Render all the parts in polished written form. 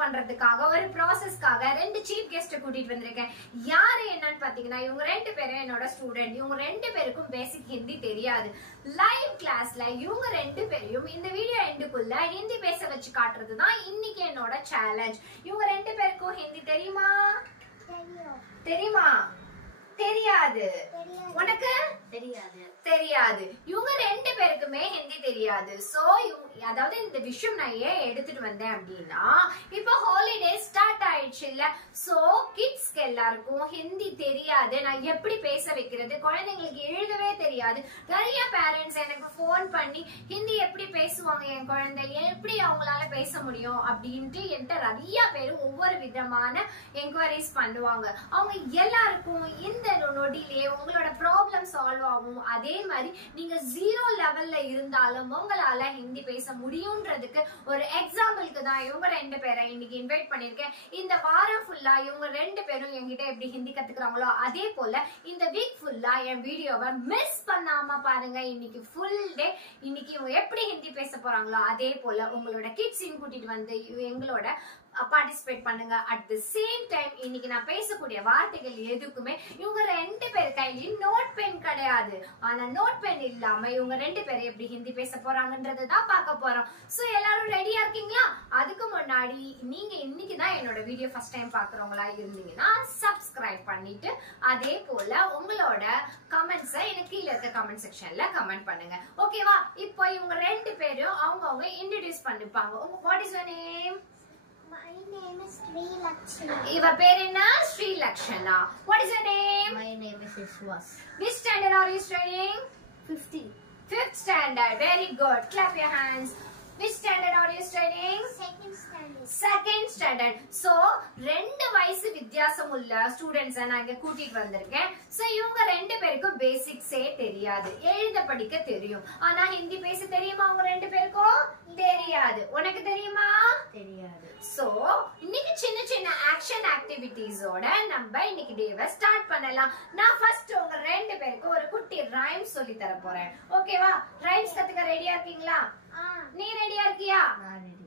பண்றதுக்காக ஒரு ப்ராசஸ்க்காக ரெண்டு சீஃப் கெஸ்ட் கூட்டிட்டு வந்திருக்கேன். யாரு என்னன்னு பாத்தீங்கன்னா இவங்க ரெண்டு பேரும் என்னோட ஸ்டூடெண்ட். இவங்க ரெண்டு பேருக்கும் பேசிக் ஹிந்தி தெரியாது. லைவ் கிளாஸ்ல இவங்க ரெண்டு பேரையும் இந்த வீடியோ எண்டுக்குள்ள ஹிந்தி பேச வச்சு காட்டுறதுதான் இன்னைக்கு என்னோட சேலஞ்ச். இவங்க ரெண்டு பேருக்கும் ஹிந்தி தெரியுமா? தெரியுமா? தெரியாது. உனக்கு தெரியாது. தெரியாது. இவங்க ரெண்டு பேருக்குமே ஹிந்தி தெரியாது. சோ அதாவது இந்த விஷயம் நான் ஏன் எடுத்துட்டு வந்தேன் அப்படின்னா இப்போ ஹாலிடே ஸ்டார்ட் ஆயிடுச்சு இல்ல. சோ கிட்ஸ்க்கு எல்லாருக்கும் ஹிந்தி தெரியாது. நான் எப்படி பேச வைக்கிறது, குழந்தைங்களுக்கு எழுதவே தெரியாது. நிறைய பேரண்ட்ஸ் எனக்கு போன் பண்ணி ஹிந்தி எப்படி பேசுவாங்க என் குழந்தை, எப்படி அவங்களால பேச முடியும் அப்படின்ட்டு என்கிட்ட நிறைய பேர் ஒவ்வொரு விதமான என்கொயரிஸ் பண்ணுவாங்க. அவங்க எல்லாருக்கும் இந்த நொடியிலே உங்களோட ப்ராப்ளம் சால்வ் ஆகும். அதே மாதிரி நீங்க 0 லெவல்ல இருந்தாலும் உங்களால ஹிந்தி பேச முடியும்ன்றதுக்கு ஒரு எக்ஸாம்பிளுக்கு தான் இவங்க ரெண்டு பேரை இன்னைக்கு இன்வைட் பண்ணிருக்கேன். இந்த வாரம் ஃபுல்லா இவங்க ரெண்டு பேரும் என்கிட்ட எப்படி ஹிந்தி கத்துக்கிறாங்களோ அதே போல இந்த வீக் ஃபுல்லா என் வீடியோவை மிஸ் பண்ணாம பாருங்க. இன்னைக்கு ஃபுல் டே இன்னைக்கு இவங்க எப்படி ஹிந்தி பேச போறாங்களோ அதே போல உங்களோட கிட்ஸையும் கூட்டிட்டு வந்து எங்களோட பார்ட்டிசிபேட் பண்ணுங்க. அட் தி சேம் டைம் இன்னைக்கு நான் பேசக்கூடிய வார்த்தைகள் எதுக்குமே இவங்க ரெண்டு பேர் கையிலயும் நோட் பென் கிடையாது. ஆனா நோட் பென் இல்லாம இவங்க ரெண்டு பேரும் எப்படி ஹிந்தி பேச போறாங்கன்றதை தான் பார்க்க போறோம். சோ எல்லாரும் ரெடியா இருக்கீங்களா? அதுக்கு முன்னாடி நீங்க இன்னைக்கு தான் என்னோட வீடியோ ஃபர்ஸ்ட் டைம் பாக்குறவங்களா இருந்தீங்கன்னா சப்ஸ்கிரைப் பண்ணிட்டு அதே போல உங்களோட கமெண்ட்ஸை எனக்கு கீழே இருக்க கமெண்ட் செக்ஷன்ல கமெண்ட் பண்ணுங்க. ஓகேவா? இப்போ இவங்க ரெண்டு பேரும் அவங்கவுங்க இன்ட்ரோடியூஸ் பண்ணிப்பாங்க. What is your name? My name is Sri Lakshana. Your parent is Sri Lakshana. What is your name? My name is Vishwas. Which standard are you studying? 5th standard. Very good. Clap your hands. Which standard are you studying? 2nd standard. So, 2 வயசு வித்தியாசம் உள்ள students நான் இங்க கூட்டிட்டு வந்திருக்கேன். So இவங்க ரெண்டு பேருக்கும் பேசிக்ஸே தெரியாது. எழுத படிக்க தெரியும். ஆனா ஹிந்தி பேச தெரியுமா அவங்க ரெண்டு பேருக்கும்? தெரியாது. உனக்கு தெரியுமா? தெரியாது. சோ இன்னைக்கு சின்ன சின்ன ஆக்ஷன் ஆக்டிவிட்டீஸோட நம்ம இன்னைக்கு டேவை ஸ்டார்ட் பண்ணலாம். நான் ஃபர்ஸ்ட் உங்க ரெண்டு பேருக்கு ஒரு குட்டி ரைம் சொல்லி தர போறேன். ஓகேவா? ரைம்ஸ் கத்துக்க ரெடியா இருக்கீங்களா? நீ ரெடியா இருக்கியா?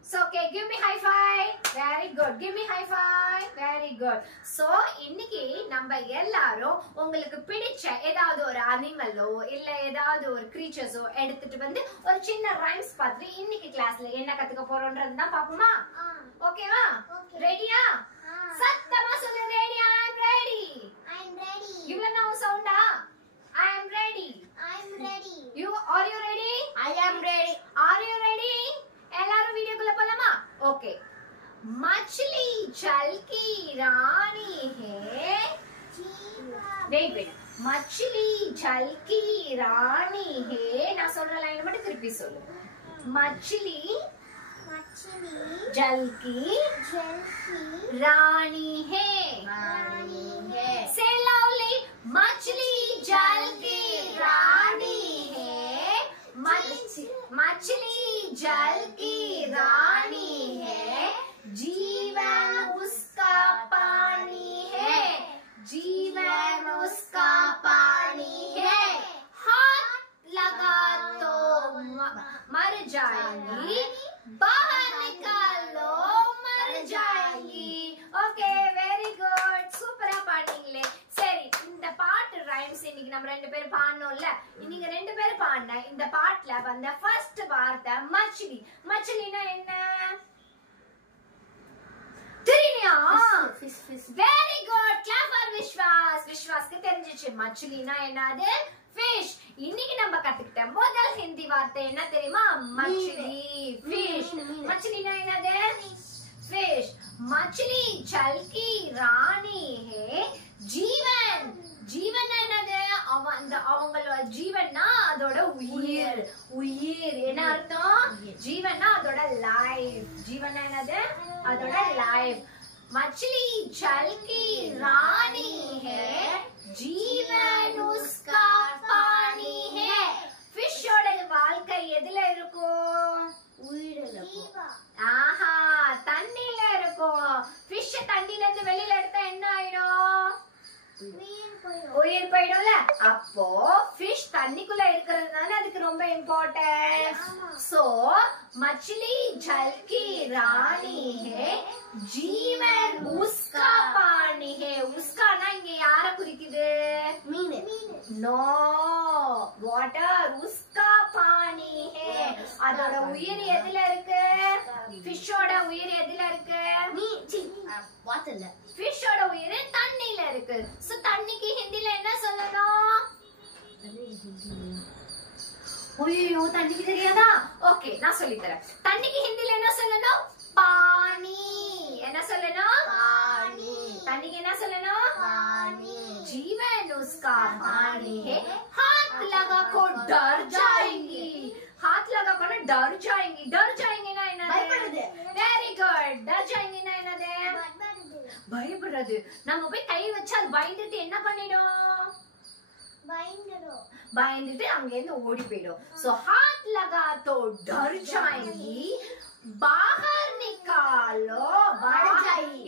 So okay, give me high five. Very good. Give me high five. Very good. So இன்னைக்கு நம்ம எல்லாரும் உங்களுக்கு பிடிச்ச ஏதாவது ஒரு அனிமலோ இல்ல ஏதாவது ஒரு கிரீச்சர்ஸோ எடுத்துட்டு வந்து ஒரு சின்ன ரைம்ஸ் பார்த்து இன்னைக்கு கிளாஸ்ல என்ன கத்துக்க போறோம்ன்றது தான் பாப்போமா? ஓகேவா? ரெடியா? சத்தமா சொல்லு. ரெடி? I am ready. இவ்வளவு நான் சவுண்டா? I am ready. Are you ready? I am ready. Are you ready? எல்லாரும் வீடியோக்குள்ள போலாமா? ஓகே. मछली जल की रानी है. wait. मछली जल की रानी है. நான் சொல்ற லைன் மட்டும் திருப்பி சொல்லு. मछली जल की रानी है. Say loudly. मछली जल की रानी है. मछली जल की रानी है. जीवन उसका पानी है. जीवन उसका पानी है. हाथ लगा तो मर जाएगी. बाहर निकालो मर जाएगी. Okay, very good. சூப்பரா பாடுறீங்களே. சரி, இந்த பாட்டு ரைம்ஸ் இன்னைக்கு நம்ம ரெண்டு பேரும் பாடணும்ல. நீங்க ரெண்டு பேரும் பாடின இந்த பாட்டுல வந்த ஃபர்ஸ்ட் வார்த்தை மச்சிலி. மச்சிலினா என்ன தெரியுமா? Very good. Clap for Vishwas. விஸ்வாஸ்க்கு தெரிஞ்சிச்சு மச்சிலினா என்னது? ஃபிஷ். இன்னைக்கு நம்ம கத்துக்கிட்ட முதல் ஹிந்தி வார்த்தை என்ன தெரியுமா? மச்சிலி. ஃபிஷ். மச்சிலினா என்னது? फिश. मछली जल की रानी है. जीवन. जीवन என்னது? அவங்களோட ஜீவன்னா அதோட உயிர். உயிர் என்ன அர்த்தம்? ஜீவன்னா அதோட லைஃப். ஜீவன் என்னது? அதோட லைஃப். मछली जल की रानी है. जीवन उसका पानी है. ஃபிஷ்ஷோட வாழ்க்கை எதுல இருக்கும்? ஆஹா, தண்ணில இருக்கும். ஃபிஷ் தண்ணில இருந்து வெளியில எடுத்தா என்ன ஆயிடும்? உயிர் போயிடும்ல. அப்போ ஃபிஷ் தண்ணிக்குள்ள இருக்கிறதுனால அதுக்கு ரொம்ப இம்பார்ட்டன்ட். சோ मछली जल की रानी है, जीवन उसका पानी है. उसका ना இங்க யார குறிக்குது? மீன். No, water. उसका पानी है. அதோட உயிர் எதுல இருக்கு? ஃபிஷ்ஷோட உயிர் எதுல இருக்கு? வாட்டர்ல. ஃபிஷ்ஷோட உயிர் தண்ணில இருக்கு. சோ தண்ணிக்கு ஹிந்தில என்ன சொல்லணும்? ஐயோ தண்ணிக்கு தெரியாதா? ஓகே நான் சொல்லி தரேன். தண்ணிக்கு ஹிந்தில என்ன சொல்லணும்? பானி. என்ன சொல்லணும்? பானி. தண்ணிக்கு என்ன சொல்லணும்? பானி. जीवन उसका पानी है, हाथ लगा को डर जाएंगी. हाथ लगा को डर जाएंगी. डर जाएंगे ना என்னது? பயப்படுறது. Very good. डर जाएंगे ना என்னது? பயப்படுறது. நம்ம போய் கை வச்சா அது பயந்துட்டு என்ன பண்ணிடும்? பயந்துட்டு அங்க இருந்து ஓடி போயிடும். சோ हाथ लगा तो डर जाएंगी, बाहर निकालो.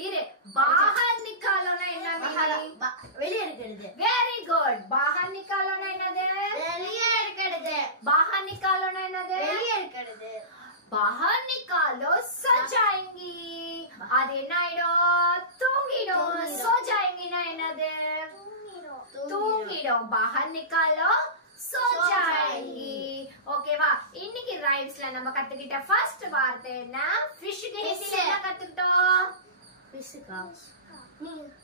இரு, बाहर निकालोனா என்ன மீனிங்? வெளிய எடுக்கிறது. Very good. बाहर निकालोனா என்னது? வெளிய எடுக்கிறது. बाहर निकालोனா என்னது? வெளிய எடுக்கிறது. बाहर निकालो सो जाएंगी. அது என்ன ஆயிடும்? தூங்கிடும். सो जाएंगी ना என்னது? தூங்கிடும். बाहर निकालो सो जाएंगी. ஓகேவா? இன்னைக்கு ரைம்ஸ்ல நம்ம கத்துக்கிட்ட ஃபர்ஸ்ட் வார்த்தை என்ன? ஃபிஷ்க்கு ஹிந்தில என்ன கத்துக்கிட்டோம்? ஃபிஷ்க்கா?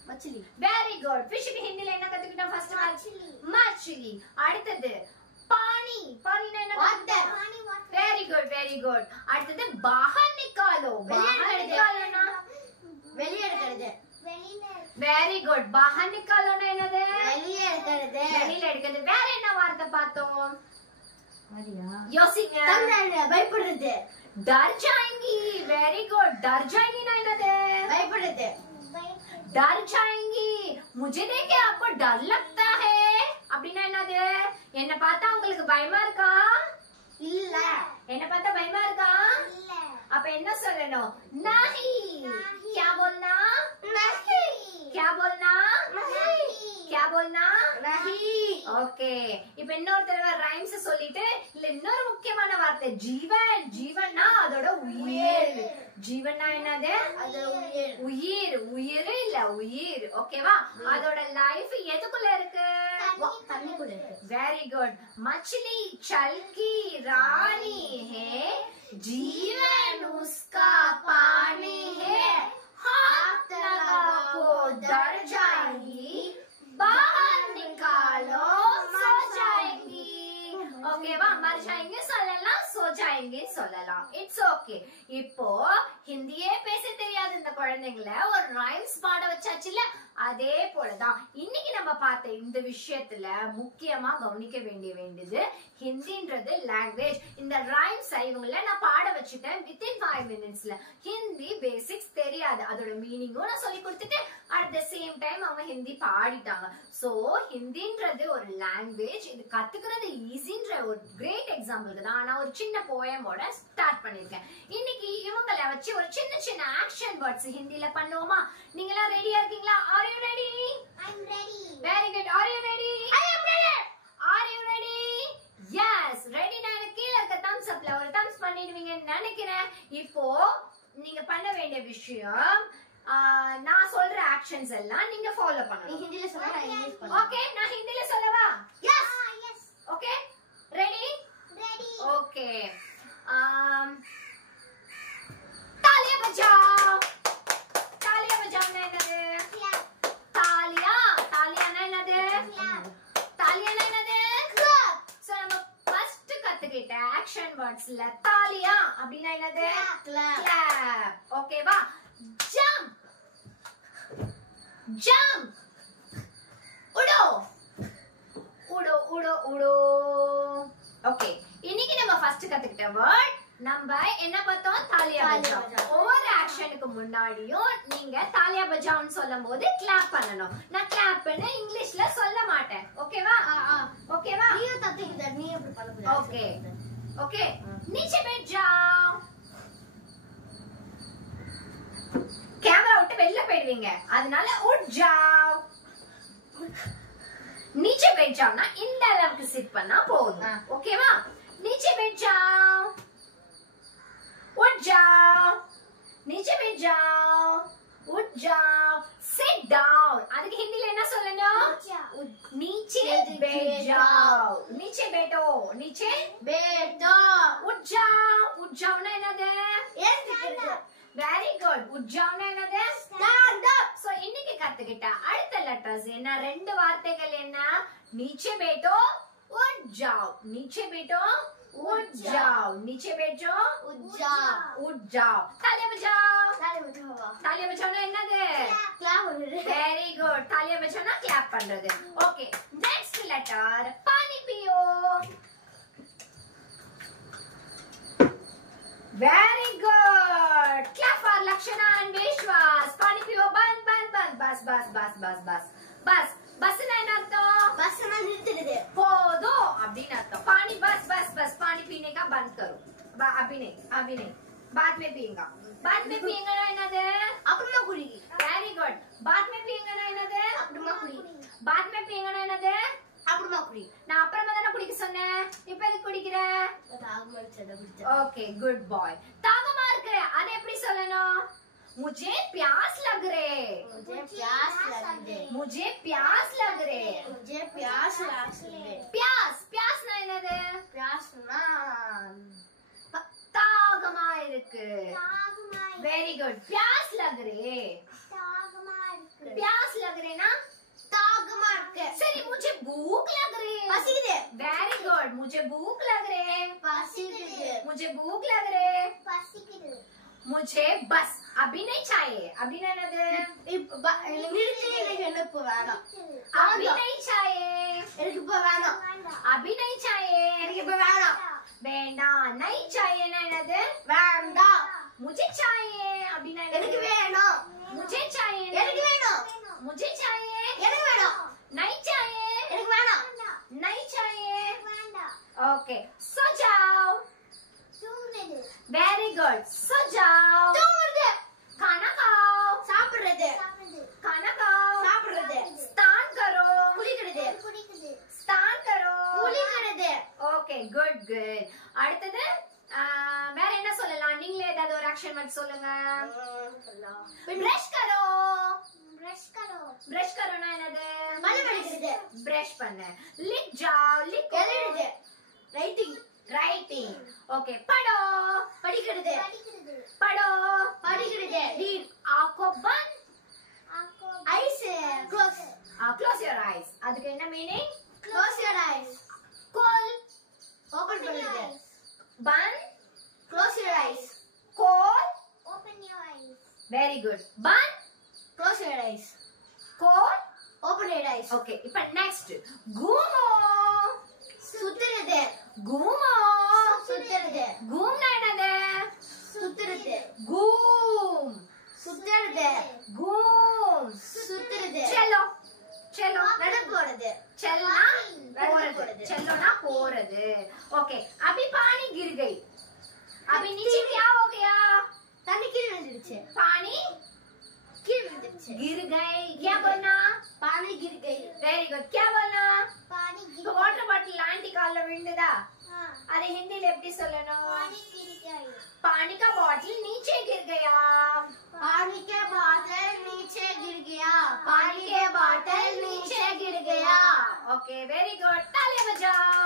மछली. Very good. ஃபிஷ்க்கு ஹிந்தில என்ன கத்துக்கிட்டோம்? ஃபர்ஸ்ட் மछली. மछली. அடுத்தது पानी. पानी என்ன? Water. Very good, very good. அடுத்தது बाहर निकालो. बाहर निकालोனா வெளிய எடுக்கிறது. Very good. बाहर निकालोனா என்னது? வெளிய எடுக்கிறது. வெளியில எடுக்கிறது. வேற என்ன வார்த்தை பார்த்தோம்? சரியா? யோசிங்க. பயப்படுறது. डर जाएंगी. Very good. डर जाएंगी ना என்னது? பயப்படுறது. डर जाएंगी. मुझे देख के आपको डर लगता है அப்படினா என்னது? என்ன பார்த்தா உங்களுக்கு பயமா இருக்கா? இல்ல. என்ன பார்த்தா பயமா இருக்கா? இல்ல. அப்ப என்ன சொல்லணும்? नहीं. क्या बोलना? नहीं. क्या बोलना? नहीं. क्या बोलना? नहीं. ஓகே. இப்போ இன்னொரு தடவை ரைம்ஸ் சொல்லிட்டு இல்ல இன்னொரு முக்கியமான வார்த்தை ஜீவன். ஜீவன்னா அதோட உயிர். ஜீவன்னா என்னது? அது உயிர். உயிர். உயிர் இல்ல உயிர். ஓகேவா? அதோட லைஃப் எதுக்குள்ள இருக்கு? தண்ணிக்குள்ள இருக்கு. Very good. मछली जल की रानी है, जीवन उसका पानी है, हाथ लगा को डर जाएंगी, बाहर निकालो सो जाएंगी. ஓகேவா? मर जाएंगे சொல்லலாம், सो जाएंगे சொல்லலாம். It's okay. இப்போ ஹிந்தியே பேச தெரியாத இந்த குழந்தைங்களை ஒரு ரைம்ஸ் பாட வச்சாச்சுல, அதே போலதான் இன்னைக்கு நம்ம பார்த்த இந்த விஷயத்துல முக்கியமா கவனிக்க வேண்டியது ஹிந்தின்றது லாங்குவேஜ். இந்த ரைம்ஸ் இவங்கள நான் பாட வச்சுட்டேன் within 5 minutesல. ஹிந்தி பேசிக்ஸ் தெரியாது, அதோட மீனிங்கும் நான் சொல்லி கொடுத்துட்டு அட் த சேம் டைம் அவங்க ஹிந்தி பாடிட்டாங்க. சோ ஹிந்தின்றது ஒரு லாங்குவேஜ். இது கத்துக்கிறது ஈஸின்ற ஒரு கிரேட் எக்ஸாம்பிளுக்கு தான் நான் ஒரு சின்ன போயமோட ஸ்டார்ட் பண்ணிருக்கேன். இன்னைக்கு இவங்களை வச்சு ஒரு சின்ன சின்ன ஆக்ஷன் வேர்ட்ஸ் ஹிந்தில பண்ணுவோமா? நீங்களா ரெடியா இருக்கீங்களா? Are you ready? I'm ready. Very good. Are you ready? I am ready. Are you ready? Yes. Ready na கீழ இருக்க thumbs upல ஒரு thumbs பண்ணிடுவீங்கன்னு நினைக்கிறேன். இப்போ நீங்க பண்ண வேண்டிய விஷயம் நான் சொல்ற ஆக்ஷன்ஸ் எல்லாம் நீங்க ஃபாலோ நீ பண்ணணும். ஹிந்தில சொன்னா நான் இங்கிலீஷ் பண்ணுவேன். ஓகே, நான் ஹிந்தில சொல்லவா? Yes. Yes. Okay, ready? Ready. Okay. तालियां बजाओ. तालियां बजाओ ना என்னது? Clap. தாலியா. தாலியானா என்னது? Clap. தாலியானா என்னது? Clap. சோ நம்ம ஃபர்ஸ்ட் கத்துக்கிட்ட ஆக்ஷன் வேர்ட்ஸ்ல தாலியா அப்படினா என்னது? Clap. Clap. ஓகேவா? Jump. Jump. உடோ. உடோ உடோ உடோ. ஓகே, இன்னைக்கு நம்ம ஃபர்ஸ்ட் கத்துக்கிட்ட வேர்ட் நம்ம என்ன பார்த்தோம்? தாலியா பஜாவ். ஒவ்வொரு ஆக்ஷனுக்கு முன்னாடியும் நீங்க தாலியா பஜாவ்னு சொல்லும்போது கிளாப் பண்ணணும். நான் கிளாப்னு இங்கிலீஷ்ல சொல்ல மாட்டேன். ஓகேவா? ஓகேவா? நீயே கத்துக்கிட்ட, நீ எப்படி பண்ண போற? ஓகே. ஓகே, नीचे बैठ जाओ. கேமரா விட்டு வெளில போயிடுவீங்க, அதனால உட் जाओ. नीचे बैठ जाओனா இந்த அளவுக்கு சிட் பண்ணா போதும். ஓகேவா? नीचे बैठ जाओ नीचे बैठो नीचे बैठो उठ जाओ ना என்னது வெரி குட் உட் जाओ ना என்னது stand up சோ இன்னைக்கு கத்துக்கிட்ட அடுத்த லெட்டர்ஸ் என்ன ரெண்டு வார்த்தைகள் என்ன नीचे बैठो उठ जाओ नीचे बैठो उठ जाओ नीचे बैठो उठ जाओ तालियां बजाओ ना என்னது clap பண்ணுது வெரி குட் தாலியா बजाना clap பண்றது ஓகே நெக்ஸ்ட் லெட்டர் पानी पियो very good clap for Lakshana and Vishwas पानी पियो बंद बस ना என்ன அர்த்தம் बस ना நிறுத்திடுது போதும் அப்படின அர்த்தம் पानी बस पानी पीने का बंद करो अभी नहीं बाद में पिएगा ना என்னது அப்புறமா குடி वेरी गुड बाद में पिएगा ना என்னது அப்புறமா குடி बाद में पिएगा ना என்னது அப்புறமா குடி நான் அப்புறமா தான குடிக்க சொன்னேன் இப்போ எதுக்கு குடிக்கிற தாகமா இருக்குடா குடி ஓகே குட் பாய் தாகமா இருக்கு அத எப்படி சொல்லணும் मुझे प्यास लग रहे मुझे प्यास लग रही मुझे प्यास लग रहे मुझे प्यास लग रही प्यास ना என்னது प्यास ना தாகமா இருக்கு वेरी गुड प्यास लग रहे प्यास लग रहे ना தாகமா இருக்கு सही मुझे भूख लग रही है பசிக்குது वेरी गुड मुझे भूख लग रहे பசிக்குது मुझे भूख लग रहे பசிக்குது मुझे बस अभी नहीं चाहिए अभी என்னது நிறுத்தி எனக்கு என்ன இப்ப வேணாம் अभी नहीं चाहिए எனக்கு இப்ப வேணாம் अभी नहीं चाहिए எனக்கு இப்ப வேணாம் வேண்டாம் नहीं चाहिए ना என்னது வேண்டாம் मुझे चाहिए अभी ना எனக்கு வேணும் मुझे चाहिए எனக்கு வேணும் मुझे चाहिए எனக்கு வேணும் नहीं चाहिए எனக்கு வேணாம் नहीं चाहिए ओके सो जाओ वेरी गुड सो जाओ தூங்குறது खाना खाओ சாப்பிடுறது खाना खाओ சாப்பிடுறது स्नान करो குளிக்கிறது स्नान करो குளிக்கிறது ஓகே குட் அடுத்தது வேற என்ன சொல்லலாம் நீங்களே ஏதாவது ஒரு ஆக்ஷன் மட்டும் சொல்லுங்க பிரஷ் கரோனா என்னது பல்லு விளக்குறது பிரஷ் பண்ணு லிக் जाओ லிக் எழுதுறது ரைட்டிங் ஓகே படோ படிக்கிறது படோ படிக்கிறது read आंखों बंद ice close close your eyes அதுக்கு என்ன மீனிங் க்ளோஸ் யுவர் ஐஸ் खोल ஓபன் பண்ணுங்க बंद க்ளோஸ் யுவர் ஐஸ் खोल open your eyes very good बंद க்ளோஸ் யுவர் ஐஸ் खोल ஓபன் யுவர் ஐஸ் ओके இப்போ நெக்ஸ்ட் घूमो சுத்துறது घूमो சுத்துறது घूमना என்னது சுத்துறது घूम சுத்துறது घूम சுத்துறது चलो चलो நடக்கிறது चलना போறது चलोना போறது ओके अभी पानी गिर गई अभी नीचे क्या हो गया தண்ணி கீழ விழுந்துருச்சு पानी கீழ விழுந்துருச்சு गिर गई क्या बोलना पानी गिर गई वेरी गुड क्या बोलना पानी गिर तो वाटर बॉटल आंटी काल விழுந்ததா हां अरे हिंदी में எப்படி சொல்லணும் पानी गिर गई पानी का बॉटल नीचे गिर गया पानी के बोतल नीचे गिर गया पानी के बॉटल नीचे गिर गया ओके वेरी गुड तालियां बजाओ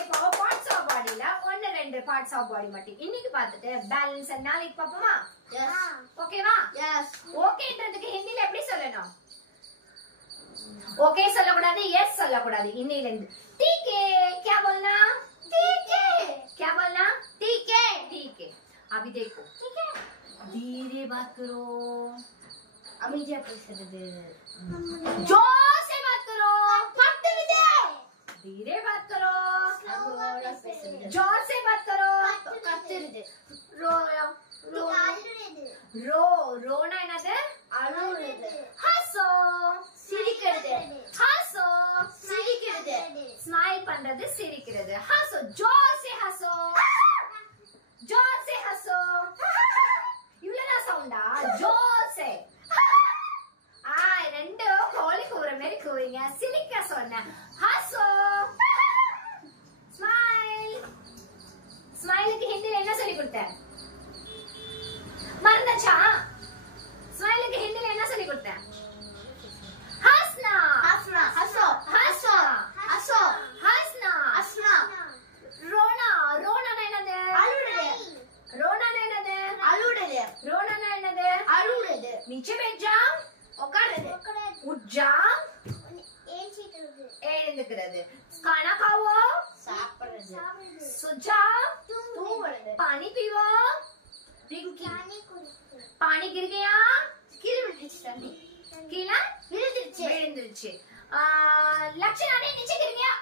இப்போ பார்ட்ஸ் ஆஃப் பாடில ஒன்னு ரெண்டு பார்ட்ஸ் ஆஃப் பாடி மட்டும் இன்னைக்கு பார்த்துட்டு பேலன்ஸ் நாளைக்கு பாப்போமா यस ஓகேவா यस ஓகேன்றதுக்கு ஹிந்தில எப்படி சொல்லணும் ओके சொல்லக்கூடாது எஸ் சொல்லக்கூடாது இன்னையில இருந்து ठीक है क्या बोलना ठीक है क्या बोलना ठीक है अभी देखो ठीक है धीरे बात करो அமைதியா பேசுறது जोर से बात करो பத்துறது धीरे बात करो ஸ்லோவா பேசுறது जोर से बात करो கத்துறது रो रो रो रोना என்னது அழுறது हंसो சிரிக்கிறது हंसो சிரிக்கிறது स्माइल பண்றது சிரிக்கிறது हंसो जोर से हंसो जोर से हंसो இவ்வளவுதான் சவுண்டா जोर से ரெண்டு கோழி கூற மாதிரி கூறீங்க சிரிக்க சொன்னேன் ஹாசோ ஸ்மைல் ஸ்மைலுக்கு ஹிந்தில என்ன சொல்லி கொடுத்தேன் மறந்துச்சா ஸ்மைலுக்கு ஹிந்தில என்ன சொல்லி கொடுத்தேன் ஹஸ்னா सो जाओ, पानी पीवो। पानी गिर गया, कीला விழுந்துருச்சு. லட்சணானே नीचे गिर गया.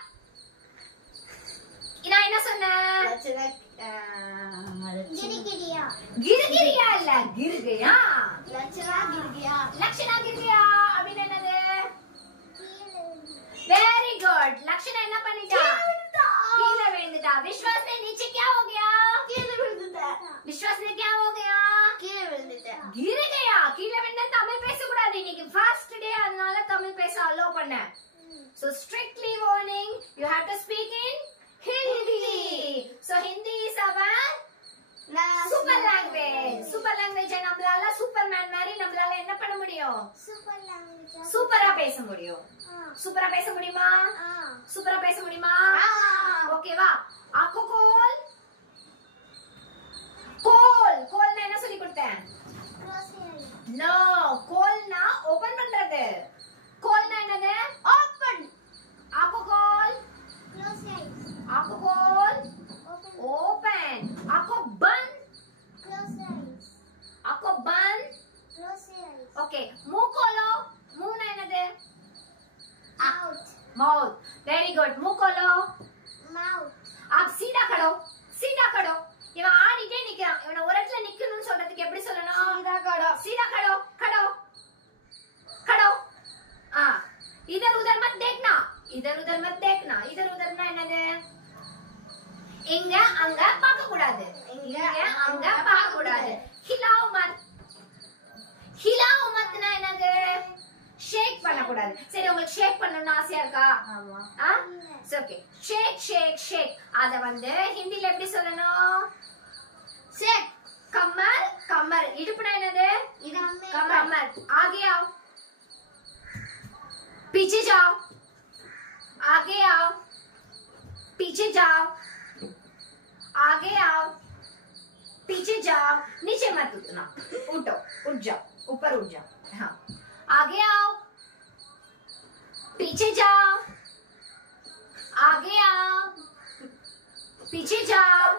நான் என்ன சொன்னேன்? गिरगिरिया இல்ல, गिर गया. லட்சணா गिर गया அப்படினா என்னது? Very good. लक्षणा என்ன பண்ணிட்டா? கீழ விழுந்துட்டா. विश्वास ने नीचे क्या हो गया? கீழ விழுந்துட்டா. विश्वास ने क्या हो गया? கீழ விழுந்துட்டா. गिर गया. கீழ விழுந்தா தமிழ் பேச கூடாது. இன்னைக்கு ஃபர்ஸ்ட் டே, அதனால தமிழ் பேச அலோ பண்ணேன். So strictly warning, you have to speak in Hindi. So Hindi is our super language. Super language நம்மளால சூப்பர்மேன் மாதிரி நம்மளால என்ன பண்ண முடியும்? சூப்பரா பேச முடியும். சூப்பரா பேச முடியுமா? சூப்பரா பேச முடியுமா? ஓகேவா? आपको கோல் கோல் கோல்னா என்ன சொல்லி கொடுத்தேன்? நோ, கோல்னா ஓபன் பண்றது. கோல்னா என்னது? ஓபன். आपको கோல் आपको கோல் ओपन. आपको बंद आपको बंद. ओके, मुंह खोलो. मुंह ना என்னது? माउथ. Very good. मुंह खोलो. माउथ. आप सीधा खड़ो. सीधा खड़ो. இவன் ஆடிட்டே நிக்கிறான். இவனை ஒரு இடத்துல நிக்கணும்னு சொல்றதுக்கு எப்படி சொல்லணும்? सीधा खड़ो. सीधा खड़ो. खड़ो खड़ो. इधर उधर मत देखना. इधर उधर मत देखना. इधर उधर ना என்னது? இங்க அங்க பார்க்க கூடாது. இங்க அங்க பார்க்க கூடாது. हिलाओ मत. हिलाओ मतனா என்னது? ஷேக் பண்ண கூடாது. சரி, உங்களுக்கு ஷேக் பண்ணனும்னு ஆசையா இருக்கா? ஆமா. ஓகே. ஷேக் ஷேக் ஷேக். அத வந்து ஹிந்தில எப்படி சொல்லணும்? ஷேக். கமர் கமர். இடுப்புனா என்னது? கமர். आगे आओ. पीछे जाओ. आगे आओ. पीछे जाओ. आगे आओ. पीछे जाओ. नीचे मत उठना. उठो. उठ जाओ. ऊपर उठ जाओ. हाँ. आगे आओ. पीछे जाओ. आगे आओ. पीछे जाओ.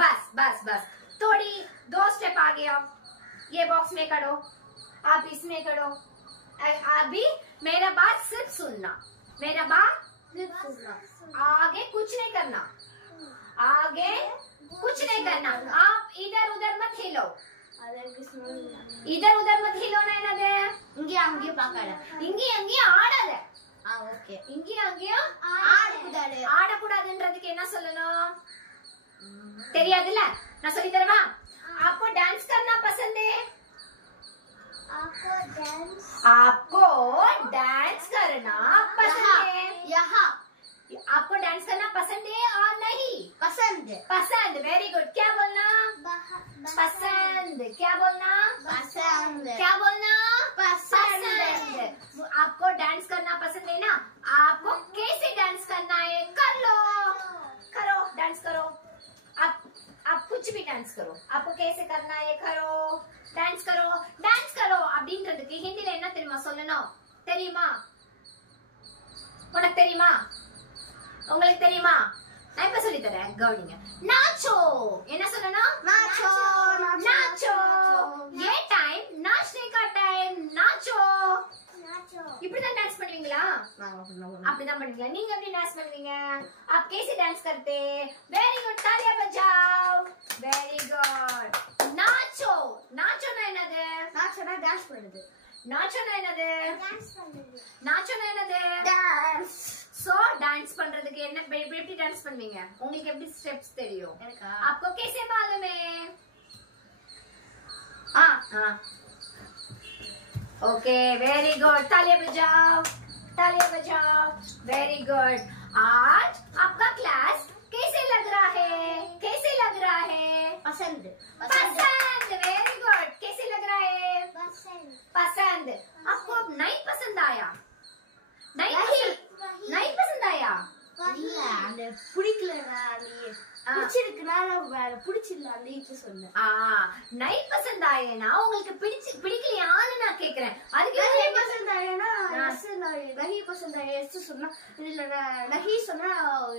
बस बस बस. थोड़ी 2 स्टेप आगे आओ. ये बॉक्स में खड़ो. आप इसमें खड़ो. अभी मेरा बात सिर्फ सुनना. मेरा बात सिर्फ सुनना. आगे कुछ नहीं करना. आगे कुछ नहीं करना. आप इधर उधर मत हिलो. इधर उधर मत हिलो ना என்னது? இங்க அங்க பார்க்கற. இங்க அங்க ஆடாத. ஓகே. இங்க அங்க ஆடக்கூடாது. ஆடக்கூடாதுன்றதுக்கு என்ன சொல்லணும்? தெரியாதுல? நான் சொல்லி தரவா? आपको डांस करना पसंद है? आपको डांस करना पसंद है? यहाँ. आपको डांस करना पसंद है और नहीं? पसंद. पसंद. Very good. क्या बोलना? पसंद. क्या बोलना? पसंद. क्या बोलना? पसंद. आपको डांस करना पसंद है ना? आपको कैसे डांस करना है? कर लो. करो. डांस करो. आप कुछ भी डांस करो. आपको कैसे करना है? करो. डांस करो. डांस करो அப்படின்றதுக்கு ஹிந்தில என்ன தெரியுமா சொல்லணும்? தெரியுமா? உனக்கு தெரியுமா? உங்களுக்கு தெரியுமா? நான் இப்ப சொல்லி தரேன், கவனிங்க. नाचो. என்ன சொல்லணும்? नाचो. नाचो. ये टाइम नाचने का टाइम. नाचो. இப்படி தான் டான்ஸ் பண்ணுவீங்களா? அப்படி தான் பண்ணுவீங்களா? நீங்க எப்படி டான்ஸ் பண்ணுவீங்க? आप कैसे डांस करते? Very good. तालियां बजाओ. Very good. नाचो. नाचोனா என்னது? நாச்சோனா டான்ஸ் பண்ணுது. நாச்சோனா என்னது? டான்ஸ் பண்ணுது. நாச்சோனா என்னது? டான்ஸ். சோ டான்ஸ் பண்றதுக்கு என்ன எப்படி டான்ஸ் பண்ணுவீங்க? உங்களுக்கு எப்படி ஸ்டெப்ஸ் தெரியும்? आपको कैसे मालूम है? Okay, very good. तालियां बजाओ. तालियां बजाओ. Very good. आज आपका क्लास कैसे लग रहा है? कैसे लग रहा है? पसंद. पसंद. Very good. कैसे लग रहा है? पसंद. पसंद. आपको नहीं पसंद आया? नहीं पसंद आया? பிடிக்கலனா நீ பிடிச்சிருக்குனா வேற பிடிச்சில்ல அந்த இது சொன்னேன். நஹி பசந்த் ஆயேனா உங்களுக்கு பிடிக்கலையான்னு நான் கேக்குறேன். அதுக்கு நஹி பசந்த் ஆயேனா எஸ் நஹி பசந்த் ஆயே எஸ் சொன்னா இல்ல நஹி சொன்னா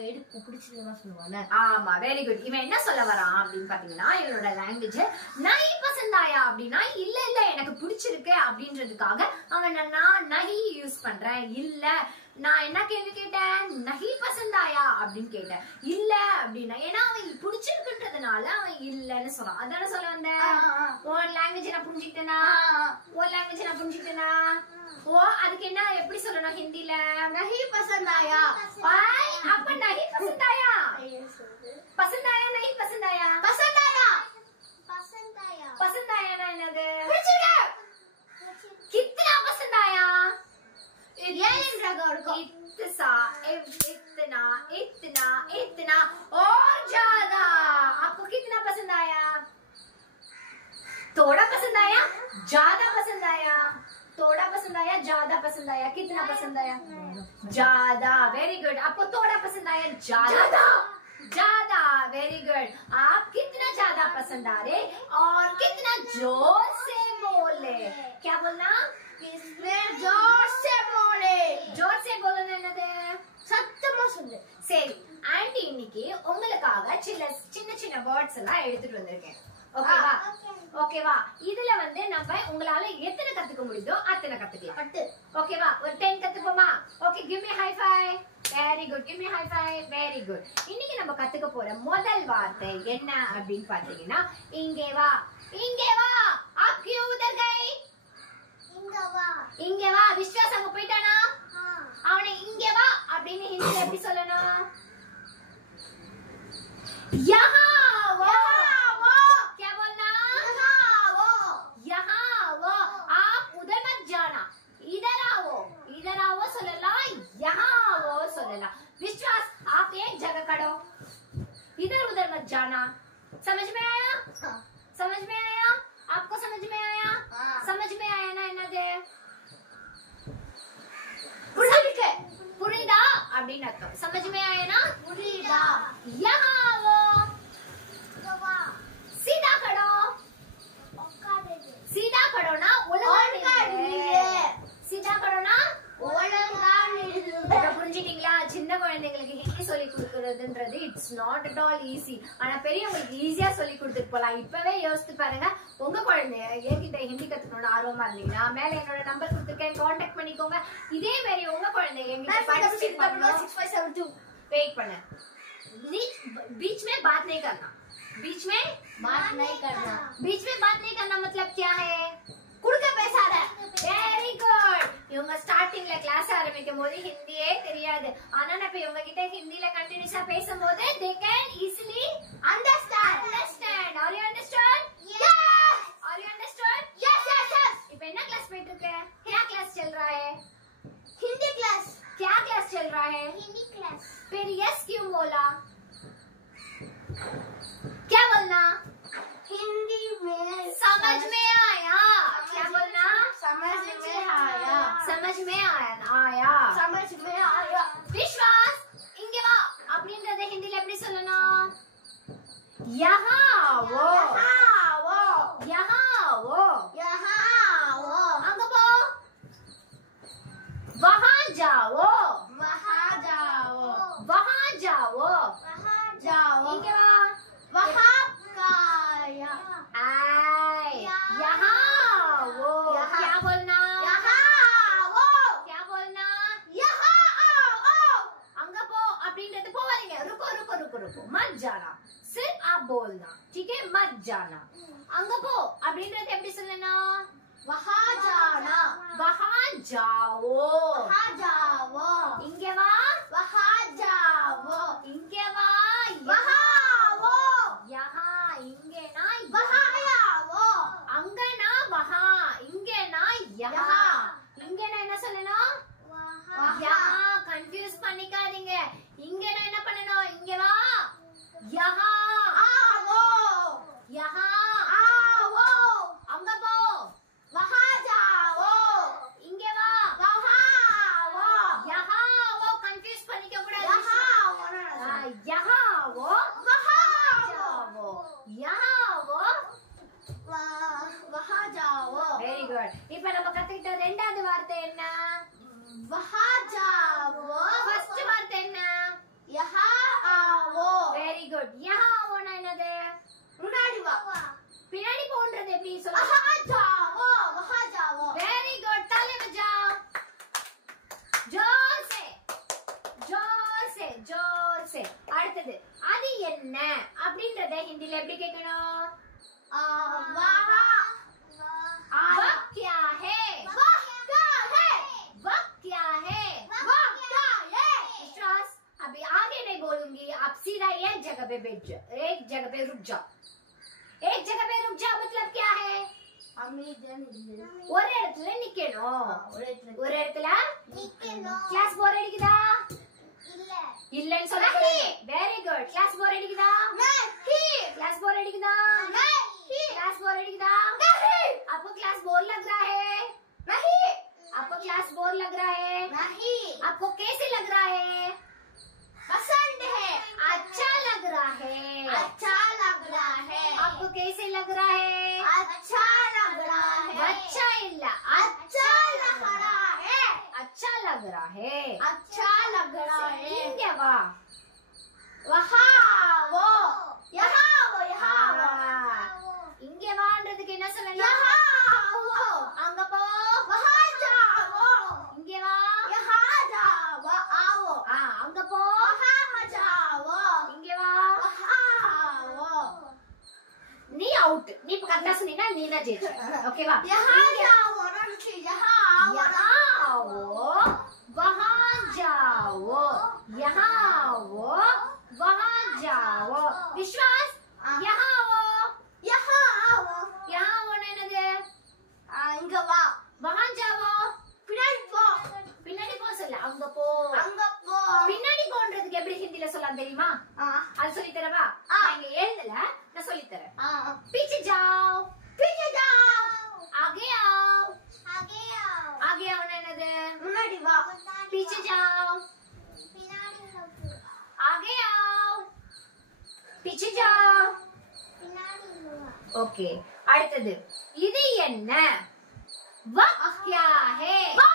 எடுத்து பிடிச்சிருந்தா சொல்லுவானே. ஆமா வெரி குட். இவன் என்ன சொல்ல வரான் அப்படின்னு பாத்தீங்கன்னா இவனோட லாங்குவேஜ் நஹி பசந்த் ஆயா அப்படின்னா இல்ல இல்ல எனக்கு பிடிச்சிருக்கு அப்படின்றதுக்காக அவன் நான் நஹி யூஸ் பண்றேன். இல்ல நான் என்ன கேள்வி கேட்டேன் நஹி பசந்த் ஆயா அப்படின்னு கேட்டேன். இல்ல அப்படின்னா ஏன்னா அவன் பிடிச்சிருக்குன்றதுனால அவன் இல்லன்னு சொல்றான். அதான சொல்ல வந்தேன். உன் லாங்குவேஜ் நான் புரிஞ்சுக்கிட்டேனா ஓ அதுக்கு என்ன எப்படி சொல்லணும் ஹிந்தில நஹி பசந்த் ஆயா. அப்ப நஹி பசந்த் ஆயா நஹி பசந்த் ஆயா பசந்த் ஆயானா என்னது பிடிச்சிருக்கு. கித்னா பசந்த் ஆயா इतना और ज्यादा आपको कितना पसंद आया? थोड़ा पसंद आया, ज्यादा पसंद आया, थोड़ा पसंद आया, ज्यादा पसंद आया, कितना पसंद आया? ज्यादा. Very good. आपको थोड़ा पसंद आया, ज्यादा. Very good. आप कितना ज्यादा पसंद आ रहे और कितना जोर से बोले. क्या बोलना? जोर से बोलना என்னது சத்தமா சொல்லு. சரி ஆன்ட்டி இன்னைக்கு உங்களுக்காக சின்ன சின்ன வேர்ட்ஸ் எல்லாம் எடுத்துட்டு வந்திருக்கேன். ஓகேவா இதுல வந்து நம்ம உங்களால எத்தனை கத்துக்க முடியுதோ அத்தனை கத்துக்கலாம். 10 ஓகேவா ஒரு 10 கத்துப்போமா? Okay give me high five. Very good. Give me high five. Very good. இன்னைக்கு நம்ம கத்துக்க போற முதல் வார்த்தை என்ன அப்படின்னு பாத்தீங்கன்னா இங்கே வா. आप क्यों उधर गए? இங்க வா. விஸ்வாஸ் அங்க போயிட்டானா? அவனை இங்க வா அப்படின்னு ஹிந்தில எப்படி சொல்லணும்? यहाँ वो. क्या बोलना? यहाँ वो. आप उधर मत जाना, इधर आओ சொல்லலாம். यहाँ वो சொல்லலாம். विश्वास आप एक जगह खड़ो, इधर उधर मत जाना. समझ में आया? आपको समझ में आया? समझ में आया ना என்னது? புரியுதா அப்படின்னு அர்த்தம். समझ में आया ना? புரியுதா. यहाँ वो. सीधा खड़ो. सीधा खड़ो ना ஒழுங்கா நில்லு. सीधा खड़ो ना ஒழுங்கா நில்லு. புரிஞ்சிட்டீங்களா? சின்ன குழந்தைங்களுக்கு ஹிந்தி சொல்லி கொடுக்கறதுன்றது it's not at all easy. ஆனா பெரியவங்களுக்கு ஈஸியா சொல்லி கொடுத்துட்டு போலாம். இப்பவே யோசித்து பாருங்க. உங்க குழந்தைய என்கிட்ட ஹிந்தி கத்துக்கணும்னு ஆர்வமா இருந்தீங்கன்னா மேல என்னோட நம்பர் கொடுத்துருக்கேன், கான்டாக்ட் பண்ணிக்கோங்க. இதே மாதிரி உங்க குழந்தைய என்கிட்ட பார்ட்டிசிபேட் பண்ணணும். 6572 वेट பண்ணு. बीच में बात नहीं करना. बीच में बात नहीं करना मतलब क्या है? குடுக்க பேசாத. Very good. இவங்க ஸ்டார்டிங்ல கிளாஸ் ஆரம்பிக்கும் போது ஹிந்தியே தெரியாது. ஆனா நான் இப்ப இவங்க கிட்ட ஹிந்தில கண்டினியூஸா பேசும்போது they can easily understand. Are you understood? Yes. Are you understood? Yes. இப்ப என்ன கிளாஸ் போயிட்டு இருக்கு? क्या क्लास चल रहा है? हिंदी क्लास. क्या क्लास चल रहा है? हिंदी क्लास. फिर यस क्यों बोला? क्या बोलना? हिंदी में समझ में आया. क्या बोलना? समझ में आया. समझ में आया. विश्वास இங்க வா அப்படின்றத ஹிந்தில எப்படி சொல்லணும்? यहाँ वो. அங்க போ. वहाँ जाओ. இங்க வா. वहाँ काया. यहाँ वो. क्या बोलना? क्या बोलना? அங்க போ அப்படின்றது போவாதீங்க. रुको मत जाना. सिर्फ आप बोलना. ठीक है? मत जाना. அங்க போ அப்படின்றது எப்படி சொல்லணும்? वहाँ जाना. वहाँ जाओ. இங்க வா. वहाँ जाओ. இங்க வா. वहाँ वो. यहाँ இங்கனா वहाँ आओ. அங்கனா வஹா. இங்கனா யஹா. இங்கனா என்ன சொல்லணும்? யஹா. கன்ஃபியூஸ் பண்ணிக்காதீங்க. இங்கனா என்ன பண்ணணும்? இங்க வா. யஹா. யஹா. அங்க போ. वहाँ जाओ. இங்க வா. वहाँ वो. யஹா. கன்ஃபியூஸ் பண்ணிக்க கூடாது. यहाँ वो वहाँ जाओ, यहाँ वो वहाँ जाओ. Very good. இப்போ நம்ம கத்துக்கிட்ட ரெண்டாவது வார்த்தை என்ன? वहाँ जाओ. ஃபர்ஸ்ட் வார்த்தை என்ன? यहाँ आओ. Very good. यहाँ आओனா என்னது? முன்னாடி வா. பின்னாடி போன்றது எப்படி சொல்லுங்க? वहाँ जाओ. वहाँ जाओ. Very good. ताली बजाओ. जोर से जोर से जोर से. அடுத்தது அது என்ன அப்படின்றத ஹிந்தில எப்படி கேட்கணும்? वहाँ वह क्या है? वह क्या है? वह क्या है? वह क्या है? विश्वास अभी आगे नहीं बोलूंगी, आप सीधा एक जगह पे बैठ जाओ, एक जगह पे रुक जाओ. एक जगह पे रुक जाओ मतलब क्या है? ஒரு இடத்துல நிக்கணும். ஒரு இடத்துல கிளாஸ் போர் அடிக்குதா? இல்லன்னு சொல்லுங்க. Very good. கிளாஸ் போர் அடிக்குதா? கிளாஸ் போர் அடிக்குதா? क्लास बोर अड़िकदा? नहीं. आपको क्लास बोर लग रहा है? नहीं. आपको क्लास बोर लग रहा है? नहीं. आपको कैसे लग रहा है? पसंद है. अच्छा लग रहा है. अच्छा लग रहा है. आपको कैसे लग रहा है? अच्छा लग रहा है. अच्छा इल्ला. अच्छा लग रहा है. अच्छा लग रहा है. अच्छा लग रहा है. इंगे वा. वहाँ वो. यहाँ वो. यहाँ वो. इंगे वाன்றதுக்கு என்ன சொல்லுங்க? यहाँ वो. அங்க போ. वहाँ जाओ. इंगे वा. यहाँ जाओ. आओ. அங்க போ. वहाँ जाओ. इंगे वा. वहाँ आओ. நீ அவுட். நீ கரெக்ட்டா சொன்னீனா நீ தான் ஜெயிச்ச. ஓகேவா? यहाँ जाओ. रखी. यहाँ आओ. यहाँ आओ, वहाँ जाओ, यहाँ आओ, वहाँ जाओ. विश्वास यहाँ आओ. यहाँ आओ. यहाँ आओ என்னது? இங்க வா. वहाँ जाओ. பின்னாடி போ. பின்னாடி போ சொல்ல. அங்க போ. அங்க போ. பின்னாடி போன்றதுக்கு எப்படி ஹிந்தில சொல்லலாம் தெரியுமா? அது சொல்லி தரவா? நான் இங்க எழுதல, நான் சொல்லி தரேன். पीछे जाओ. पीछे जाओ. आगे आओ. आगे आओ. आगे आओ என்னது? முன்னாடி வா. पीछे जाओ. பின்னாடி வா. आगे आओ. पीछे जाओ. பின்னாடி வா. ओके. அடுத்தது இது என்ன? वह क्या है? वह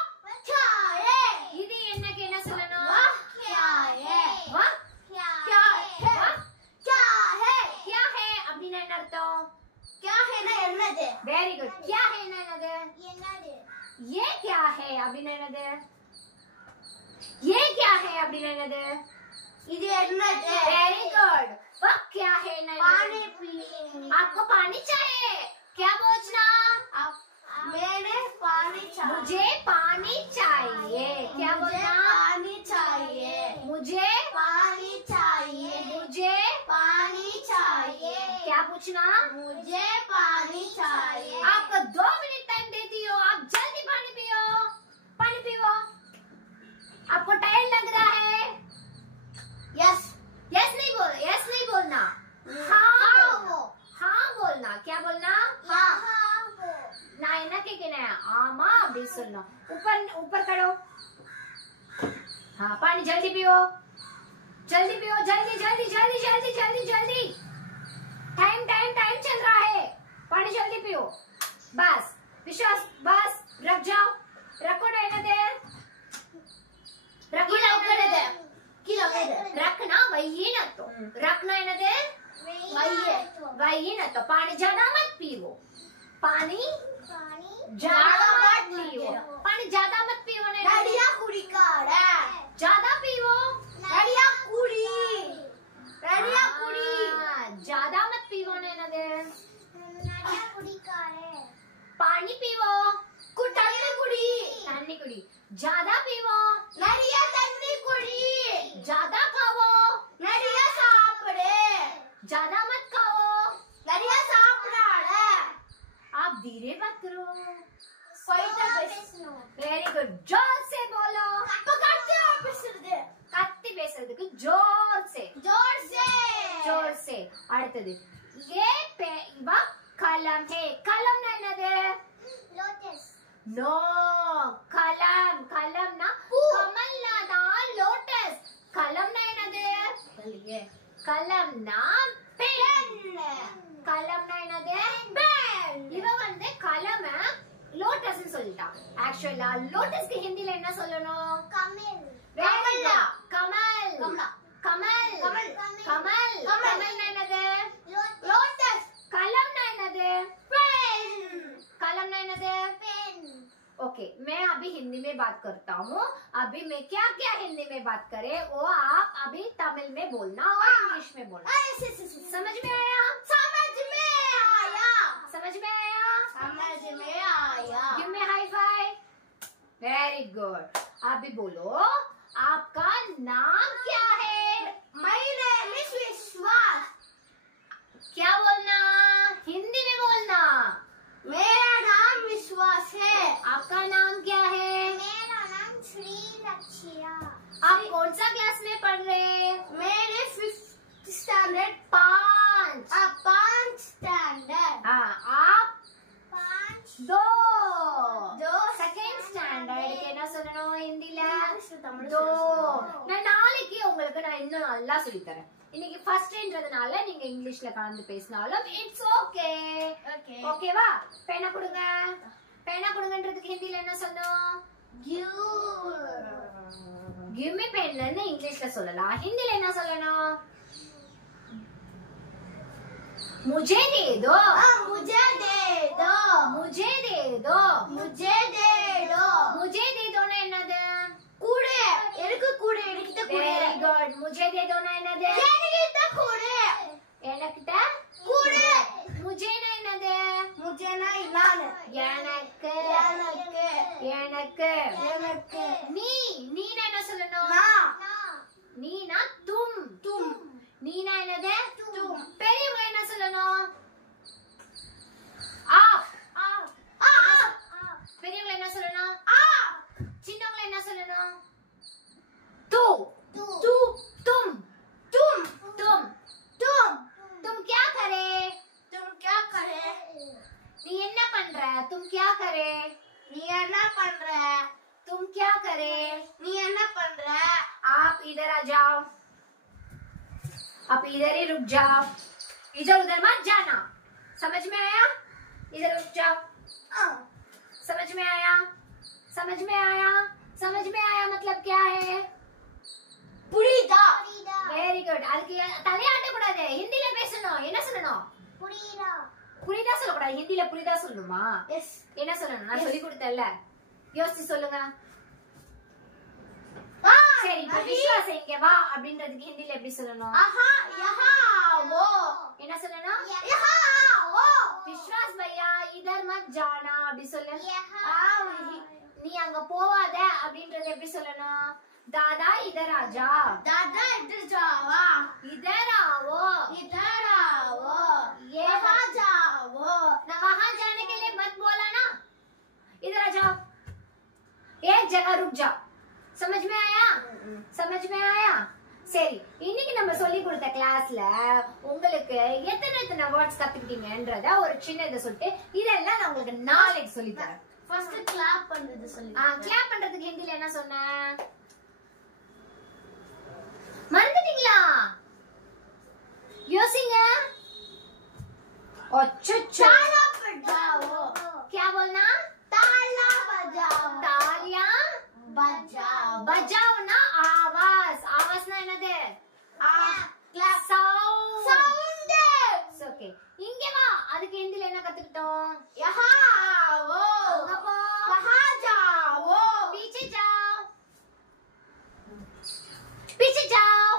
क्या है? இது என்னக்கு என்ன சொல்லணும்? वह क्या है? वह क्या है? वह क्या है? क्या है அப்படினா என்ன அர்த்தம்? क्या है ना என்னது? Very good. क्या है என்னது? என்னது? ये क्या है அப்படினா என்னது? ये क्या है அப்படினா என்னது? இது என்னது? Very good. वह क्या है ना? पानी पी. आपको पानी चाहिए? क्या पूछना? मैंने पानी चाहिए. मुझे पानी चाहिए. क्या मुझे बोलना? पानी चाहिए. मुझे पानी चाहिए. मुझे पानी चाहिए. क्या पूछना? मुझे पानी चाहिए. आपको 2 मिनट टाइम देती हो, आप जल्दी पानी पियो. पानी पियो. आपको टायर्ड लग रहा है? यस. यस नहीं बोलना. हाँ बोलना. क्या बोलना? நான் என்ன கேக்குறேன்? ஆமா அப்படி சொல்லணும். ऊपर करो. हाँ पानी जल्दी पियो. जल्दी पियो. जल्दी जल्दी जल्दी जल्दी जल्दी जल्दी. टाइम चल रहा है. पानी जल्दी पियो. बस विश्वास बस रख जाओ. रखो ना என்னது? रखो ना என்னது? किलो रखना वही ना तो. रखना என்னது? वही ना तो. पानी ज्यादा मत पियो. पानी ज्यादा मत पियो. पानी ज्यादा मत पियो ने. नड़िया कुड़ी काड़. ज्यादा पियो. नड़िया कुड़ी. नड़िया कुड़ी. ज्यादा मत पियो ने नदे. नड़िया कुड़ी काड़. पानी पियो. कुटाने कुड़ी. तन्नी कुड़ी. ज्यादा पियो. नड़िया तन्नी कुड़ी. ज्यादा खाओ. नड़िया सापड़े. ज्यादा मत खाओ. नड़िया सापड़ा. आप धीरे बात करो. Very good. जोर से बोलो. पकड़ते हो पिसर दे. कत्ती பேசுறதுக்கு जोर से. जोर से. அடுத்தது ये वह कलम है. कलम ना என்னது? लोटस. नो कलम. कलम ना कमल ना தான் लोटस. कलम ना என்னது? சொல்லலையே. கலம்னா பென். கலம்னா என்னது? பென். இவ வந்து கலம லோட்டஸ் சொல்லிட்டான். ஆக்சுவலா லோட்டஸ்க்கு ஹிந்தில என்ன சொல்லணும்? கமல். வேறல்ல. கமல். கமலா. கமல். கமல். கமல். கமல்னா என்னது? லோட்டஸ். कलम ना दे पेन. कलम ना दे पेन. ओके, मैं अभी हिंदी में बात करता हूँ. अभी मैं क्या क्या हिंदी में बात करे वो आप अभी तमिल में बोलना और इंग्लिश में बोलना. समझ में आया? समझ में आया. समझ में आया? समझ में आया. Give me high five. Very good. अभी बोलो आपका नाम क्या है? My name is विश्वास. क्या बोलना? हिंदी में बोलना. मेरा नाम विश्वास है. आपका नाम क्या है? मेरा नाम श्री रक्षिया. आप कौन सा क्लास में पढ़ रहे हैं? मेरे 5th स्टैंडर्ड. 5. 5 स्टैंडर्ड. हाँ, आप 5 दो. दो செகண்ட் ஸ்டாண்டர்டுக்கு என்ன சொல்லணும் ஹிந்தில? தமிழ் தோ. நான் நாளைக்கு உங்களுக்கு நான் இன்னும் நல்லா சொல்லி தரேன். இன்னைக்கு ஃபர்ஸ்ட்ன்றதுனால நீங்க இங்கிலீஷ்ல கலந்து பேசினாலும் இட்ஸ் ஓகே. ஓகே. ஓகேவா? பேனா கொடுங்க. பேனா கொடுங்கன்றதுக்கு ஹிந்தில என்ன சொல்லணும்? கிவ் மீ பென்னு இங்கிலீஷ்ல சொல்லலாம். ஹிந்தில என்ன சொல்லணும்? मुझे दे दो. मुझे दे दो. मुझे दे दो. मुझे दे दो. मुझे दे दो ना என்னது? கூடே. எனக்கு கூடே. எனக்கிட்ட கூடே. Very good. मुझे दे दो ना என்னது? எனக்கிட்ட கூடே. எனக்கிட்ட கூடே. मुझे ना என்னது? मुझे नहीं நானு. எனக்கு. எனக்கு. எனக்கு. எனக்கு. நீ. நீனா என்ன சொல்லணும்? நான். நீனா तुम. तुम. நீனா என்னது? तुम. பெரியவங்க என்ன சொல்லணும்? आप. आप. பெரியவங்க என்ன சொல்லணும்? आप. சின்னவங்க என்ன சொல்லணும்? तू. तू. तू. तुम. तुम. तुम. तुम. तुम क्या करे? तुम क्या करे? நீ என்ன பண்ற? तुम क्या करे? நீ என்ன பண்ற? तुम क्या करे? நீ என்ன பண்ற? आप इधर आ जाओ. आप इधर ही रुक जाओ. इधर उधर मत जाना. समझ में आया? इधर रुक जाओ. समझ में आया? समझ में आया? समझ में आया मतलब क्या है? புரியுதா? Very good. அதுக்கு தலையாட்ட கூடாது. ஹிந்தில பேசணும். என்ன சொல்லணும்? புரியுதா? புரியுதா சொல்லக்கூடாது. ஹிந்தில புரியுதா சொல்லணுமா? எஸ். என்ன சொல்லணும்? நான் சொல்லி கொடுத்தேன்ல. யோசிச்சு சொல்லுங்க. சரி, இப்ப விஸ்வாஸ் இங்க வா அப்படின்றதுக்கு ஹிந்தில எப்படி சொல்லணும்? ஆஹா யஹா वो. என்ன சொல்லணும்? யஹா वो. விஸ்வாஸ் பையா இதர் மத் ஜானா அப்படி சொல்லு. யஹா. நீ அங்க போவாத அப்படின்றது எப்படி சொல்லணும்? दादा इधर आ जा. दादा इधर जाओ. इधर आओ. इधर आओ. ये वहाँ जाओ. ना वहाँ जाने के लिए मत बोला ना. इधर आ जाओ. एक जगह रुक जाओ. समझ में आया? समझ में आया? சரி, இன்னைக்கு நம்ம சொல்லி கொடுத்த கிளாஸ்ல உங்களுக்கு எத்தனை வேர்ட்ஸ் கத்துக்கிட்டீங்கன்றத ஒரு சின்ன இதை சொல்லிட்டு இதெல்லாம் நான் உங்களுக்கு நாளைக்கு சொல்லி தரேன். ஃபர்ஸ்ட் கிளாப் பண்றது சொல்லி. கிளாப் பண்றதுக்கு ஹிந்தில என்ன சொன்னேன்? மறந்துட்டீங்களா? யோசிங்க. अच्छा ताला बजाओ. क्या बोलना? ताला बजाओ. तालियां बजाओ. बजाओ ना आवाज. आवाज ना என்னது? क्लैप. साउंड. साउंड. ओके, இங்க வா. அதுக்கு ஹிந்தில என்ன கத்துக்கிட்டோம்? यहाँ आओ. அங்க போ. वहाँ जाओ. पीछे जाओ. पीछे जाओ.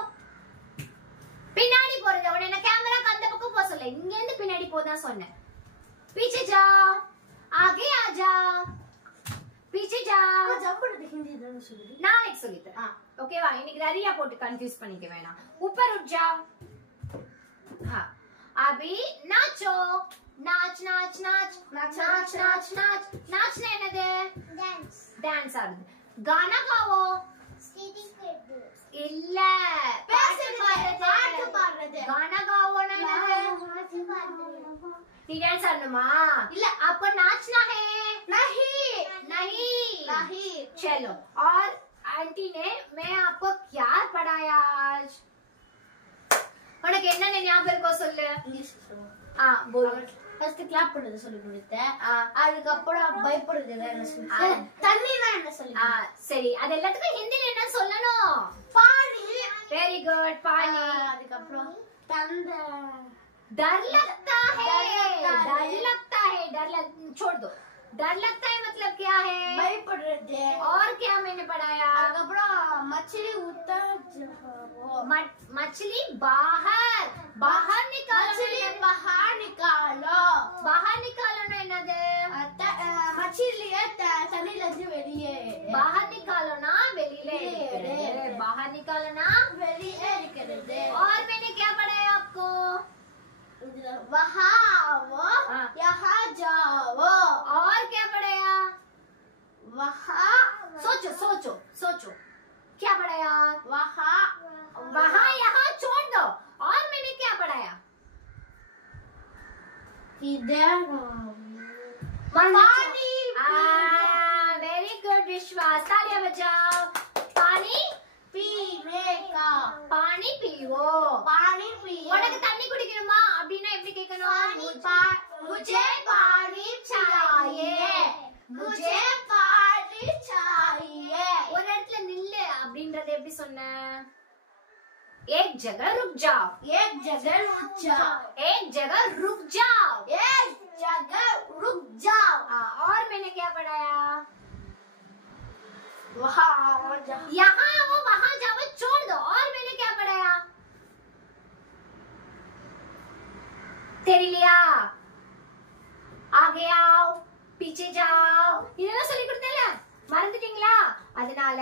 பின்னாடி போறது. உடனே கேமராக்கு அந்த பக்கம் போ சொல்ல. இங்க இருந்து பின்னாடி போதா சொன்னேன். पीछे जाओ. आगे आ जाओ. पीछे जाओ. जंप करते हिंदी इधर सुन. நாளைக்கு சொல்லி தரேன். ஓகேவா? இன்னைக்கு நிறைய போட்டு கன்ஃபியூஸ் பண்ணிக்க வேணாம். ऊपर उठ जाओ. हाँ, अभी नाचो. नाच नाच नाच नाच नाच नाच नाच. नाचना என்னது? डांस. டான்ஸ் ஆடுது. गाना गाओ. स्केटिंग करते. இல்ல, பாட்டு பாடுறது. गाना गाओ ना என்னது? पाட்டு பாடுறது. நீ டான்ஸ் ஆடணுமா? இல்ல. आपको नाचना है? नहीं. नहीं. नहीं. चलो, और आंटी ने मैं आपको क्या पढ़ाया आज? என்னென்ன ஞாபகம் இருக்கோ சொல்லு. இங்கிலீஷ் சொல்லுவோம். போல். ஃபர்ஸ்ட் கிளாப் பண்றது சொல்லி கொடுத்தேன். அதுக்கப்புறம் பயப்படுறது என்ன சொல்லி தண்ணினா என்ன சொல்லி. சரி, அது எல்லாத்துக்கும் ஹிந்தில என்ன சொல்லணும்? பானி. வெரி குட், பானி. அதுக்கப்புறம் தந்த डर लगता है, डर लगता है, छोड़ दो. डर लगता है मतलब क्या है? பயப்படுறது. और क्या मैंने पढ़ाया? அதுக்கப்புறம் மछली उतर मछली बाहर, बाहर निकालो. मछली बाहर निकालो. बाहर निकालो ना என்னது? மछலியை தண்ணில இருந்து வெளியே. बाहर निकालो ना வெளியில எடுக்கிறது. बाहर निकालो ना வெளியே எடுக்கிறது. और मैंने क्या पढ़ाया आपको? वहाँ आओ, यहाँ जाओ. और क्या पढ़ाया? वहाँ सोचो सोचो सोचो, क्या पढ़ाया? वहाँ वहाँ यहाँ छोड़ दो. और मैंने क्या पढ़ाया? इधर पानी. वेरी गुड विश्वास, तालियां बजाओ. पानी पीने का. पानी पियो. पानी पियो. உனக்கு தண்ணி குடிக்கணுமா அப்படினா எப்படி கேட்கணும்? मुझे पानी चाहिए. मुझे पानी चाहिए. ஒரு இடத்துல நில்லு அப்படின்றது எப்படி சொன்ன? एक जगह रुक जाओ. एक जगह रुक जाओ. एक जगह रुक जाओ. एक जगह रुक जाओ. और मैंने क्या पढ़ाया? वहाँ आओ, यहाँ आओ, वहाँ जाओ, छोड़ दो. और मैंने क्या पढ़ाया? तेरे लिया. आगे आओ, पीछे जाओ. இதெல்லாம் சொல்லி கொடுத்தேன்ல, மறந்துட்டீங்களா? அதனால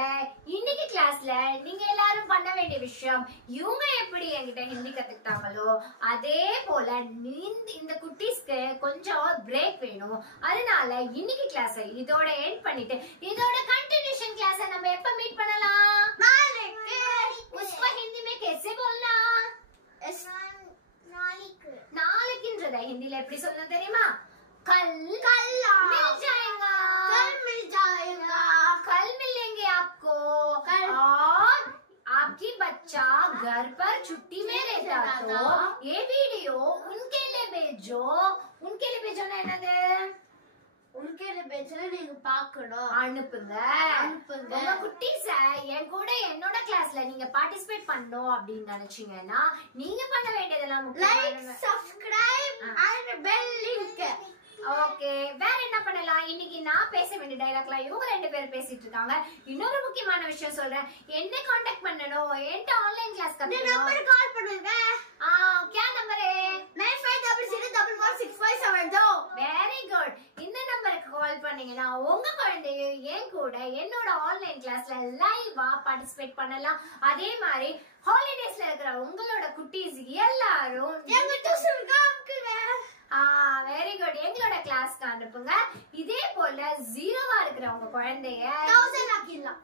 இன்னைக்கு கிளாஸ்ல நீங்க எல்லாரும் பண்ண வேண்டிய விஷயம், இவங்க எப்படி என்கிட்ட ஹிந்தி கத்துக்கிட்டாங்களோ அதே போல இந்த குட்டீஸ்க்கு கொஞ்சம் பிரேக் வேணும். அதனால இன்னைக்கு கிளாஸ் இதோட எண்ட் பண்ணிட்டு இதோட கண்டினியூஷன் கிளாஸ் நம்ம எப்ப மீட் பண்ணலாம்? நாளைக்கு. उसको हिंदी में कैसे बोलना? நாளைக்குன்றத ஹிந்தில எப்படி சொல்லணும் தெரியுமா? कल मिल जाएगा. कल मिल जाएगा. कल मिलेंगे आपको. और आपकी बच्चा घर पर छुट्टी में रहता तो ये वीडियो उनके लिए भेजो. उनके लिए भेजो ना என்னது? उनके लिए भेजना நீங்க பார்க்கணும். அனுப்புங்க. அனுப்புங்க. உங்க குட்டீஸ என் கூட என்னோட கிளாஸ்ல நீங்க பார்ட்டிசிபேட் பண்ணனும் அப்படி நினைச்சீங்கன்னா நீங்க பண்ண வேண்டியதெல்லாம் like, subscribe and bell link. Okay, வேற என்ன பண்ணலாம்? இன்னைக்கு நான் பேச வேண்டிய டயலாக்லாம் இவங்க ரெண்டு பேரும் பேசிட்டு இருக்காங்க. இன்னொரு முக்கியமான விஷயம் சொல்றேன், என்ன காண்டாக்ட் பண்ணணும், என்கிட்ட ஆன்லைன் கிளாஸ் கத்துக்கணும். நம்பர் கால் பண்ணுங்க. क्या नंबर है? 9500116572. Very good. இந்த நம்பருக்கு கால் பண்ணீங்கன்னா உங்க குழந்தைய என் கூட என்னோட ஆன்லைன் கிளாஸ்ல லைவா பார்ட்டிசிபேட் பண்ணலாம். அதே மாதிரி ஹாலிடேஸ்ல இருக்கிற உங்களோட குட்டீஸ் எல்லாரும் எங்க டியூஷனுக்கு அனுப்புங்க. வெரி குட், எங்களோட கிளாஸ்க்கு அனுப்புங்க. இதே போல ஜீரோவா இருக்கிற உங்க குழந்தைய 1000 ஆக்கிடலாம்.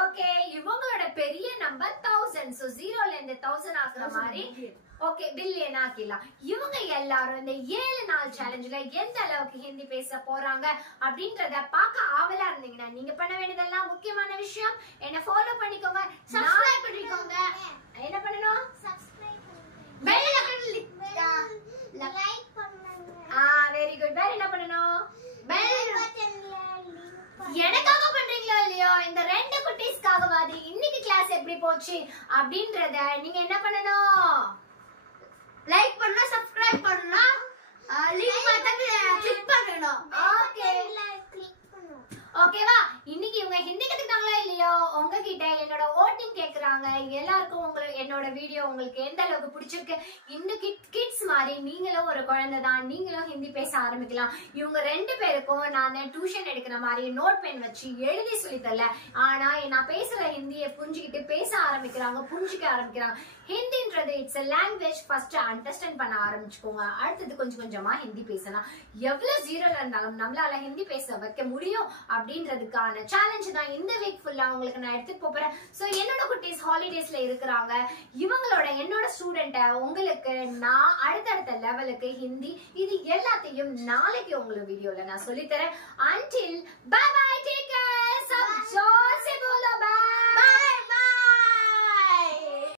ஓகே, இவங்களோட பெரிய நம்பர் 1000. சோ 0ல இருந்து 1000 ஆக்குற மாதிரி ஓகே பில்லியன் ஆக்கிடலாம். இவங்க எல்லாரும் இந்த 7 நாள் சேலஞ்சுல எந்த அளவுக்கு ஹிந்தி பேச போறாங்க அப்படின்றத பார்க்க ஆவலா இருந்தீங்கன்னா நீங்க பண்ண வேண்டியதெல்லாம் முக்கியமான விஷயம், என்ன ஃபாலோ பண்ணிக்கோங்க, சப்ஸ்கிரைப் பண்ணிக்கோங்க. என்ன பண்ணணும்? பெல் லைக் பண்ணுங்க. Very good. வேற என்ன பண்ணணும்? பெல் எனக்காக பண்றீங்களோ இல்லையோ இந்த ரெண்டு குட்டீஸ்க்காகவாது இன்னைக்கு கிளாஸ் எப்படி போச்சு அப்படின்றத நீங்க என்ன பண்ணணும்? லைக் பண்ணா, சப்ஸ்கிரைப் பண்ணா, லிங்க் பட்டனை கிளிக் பண்ணனும். ஓகே, ஓகேவா? இன்னைக்கு இவங்க ஹிந்தி கத்துக்கிட்டாங்களா இல்லையோ உங்ககிட்ட என்னோட ஓட்டிங் கேக்குறாங்க. எல்லாருக்கும் என்னோட வீடியோ உங்களுக்கு எந்த அளவுக்கு பிடிச்சிருக்கு, இந்த கிட்ஸ் மாதிரி நீங்களும் ஒரு குழந்தை தான், நீங்களும் ஹிந்தி பேச ஆரம்பிக்கலாம். இவங்க ரெண்டு பேருக்கும் நான் டியூஷன் எடுக்கிற மாதிரி நோட் பென் வச்சு எழுதி சொல்லி தரல, ஆனா நான் பேசுற ஹிந்தியை புரிஞ்சுக்கிட்டு பேச ஆரம்பிக்கிறாங்க, புரிஞ்சுக்க ஆரம்பிக்கிறாங்க. ஹிந்தின்றது it's a language. First understand பண்ண ஆரம்பிச்சுக்கோங்க, அடுத்தது கொஞ்சம் கொஞ்சமா ஹிந்தி பேசலாம். எவ்வளவு ஜீரோல இருந்தாலும் நம்மளால ஹிந்தி பேச வைக்க முடியும் அப்படின்றதுக்கான சேலஞ்ச் தான் இந்த வீக் ஃபுல்லா உங்களுக்கு நான் எடுத்துட்டு போறேன். சோ என்னோட குட்டீஸ் ஹாலிடேஸ்ல இருக்கிறாங்க, இவங்களோட என்னோட ஸ்டூடெண்ட உங்களுக்கு நான் அடுத்தடுத்த லெவலுக்கு ஹிந்தி இது எல்லாத்தையும் நாளைக்கு உங்களுக்கு வீடியோல நான் சொல்லி தரேன். until bye bye, take care.